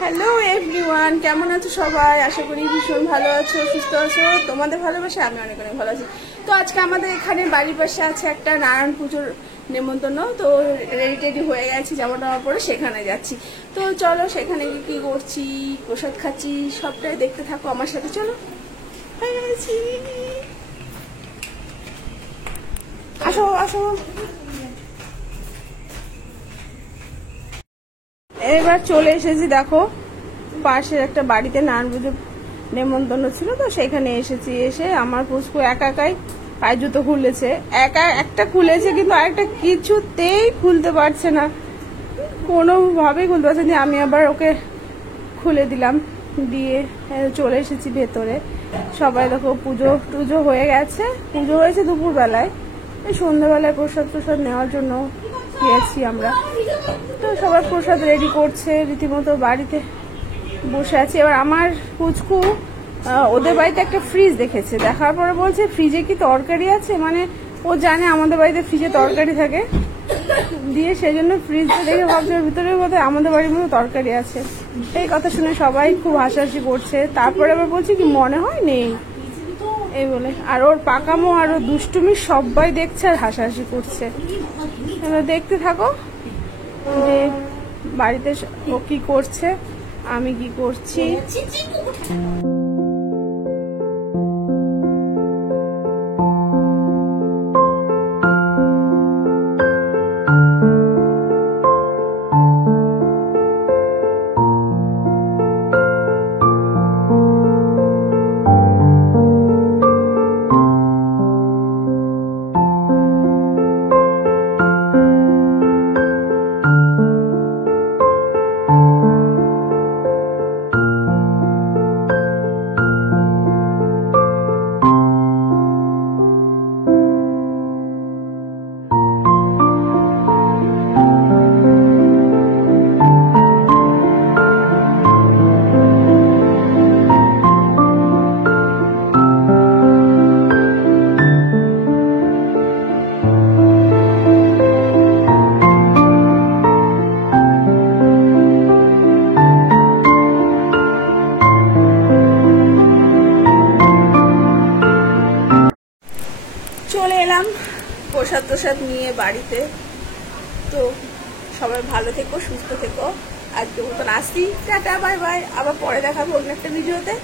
Hello everyone, কেমন আছো সবাই? আশা করি ভীষণ ভালো আছো, সুস্থ আছো। তোমাদের ভালোবাসে আমি অনেক অনেক ভালো আছি। তো আজকে আমাদের এখানে বাড়ির পাশে আছে একটা নারায়ণ পুজোর নেমন্তন্ন। তো রেডি টেডি হয়ে গেছি, জামা টামা পরে সেখানে যাচ্ছি। তো চলো সেখানে কি করছি, প্রসাদ খাচ্ছি, সবটাই দেখতে থাকো আমার সাথে। চলো, হয়ে গেছি। আসো আসো। এবার চলে এসেছি, দেখো পাশের একটা বাড়িতে নারায়ণ পুজোর নেমন্তন্ন ছিল, তো সেখানে এসেছি। এসে আমার পুচকু একাই পায়ে জুতো খুলেছে, একটা খুলেছে, কিন্তু আরেকটা কিছুতেই খুলতে পারছে না, কোনোভাবেই খুলতে পারছে না। আমি আবার ওকে খুলে দিলাম, দিয়ে চলে এসেছি ভেতরে। সবাই দেখো পুজো টুজো হয়ে গেছে, পুজো হয়েছে দুপুরবেলায়। সন্ধ্যাবেলায় প্রসাদ নেওয়ার জন্য গিয়েছি আমরা। তো সবাই প্রসাদ রেডি করছে, রীতিমতো বাড়িতে বসে আছি। এবার আমার পুচকু ওদের বাড়িতে একটা ফ্রিজ দেখেছে, দেখার পরে বলছে ফ্রিজে কি তরকারি আছে, মানে ও জানে আমাদের বাড়িতে ফ্রিজে তরকারি থাকে, দিয়ে সেই জন্য ফ্রিজটা দেখে ভাবছে ভিতরে বোধহয় আমাদের বাড়ির মতো তরকারি আছে। এই কথা শুনে সবাই খুব হাসাহাসি করছে। তারপরে আবার বলছে কি মনে হয় নেই এই বলে। আর ওর পাকামো আর ওর দুষ্টুমি সবাই দেখছে আর হাসাহাসি করছে। এবার দেখতে থাকো যে বাড়িতে ও কি করছে, আমি কি করছি। চলে এলাম প্রসাদ নিয়ে বাড়িতে। তো সবাই ভালো থেকো, সুস্থ থেকো। আজকের মতন আসি, টাটা, বাই বাই। আবার পরে দেখাবো অন্য একটা ভিডিওতে।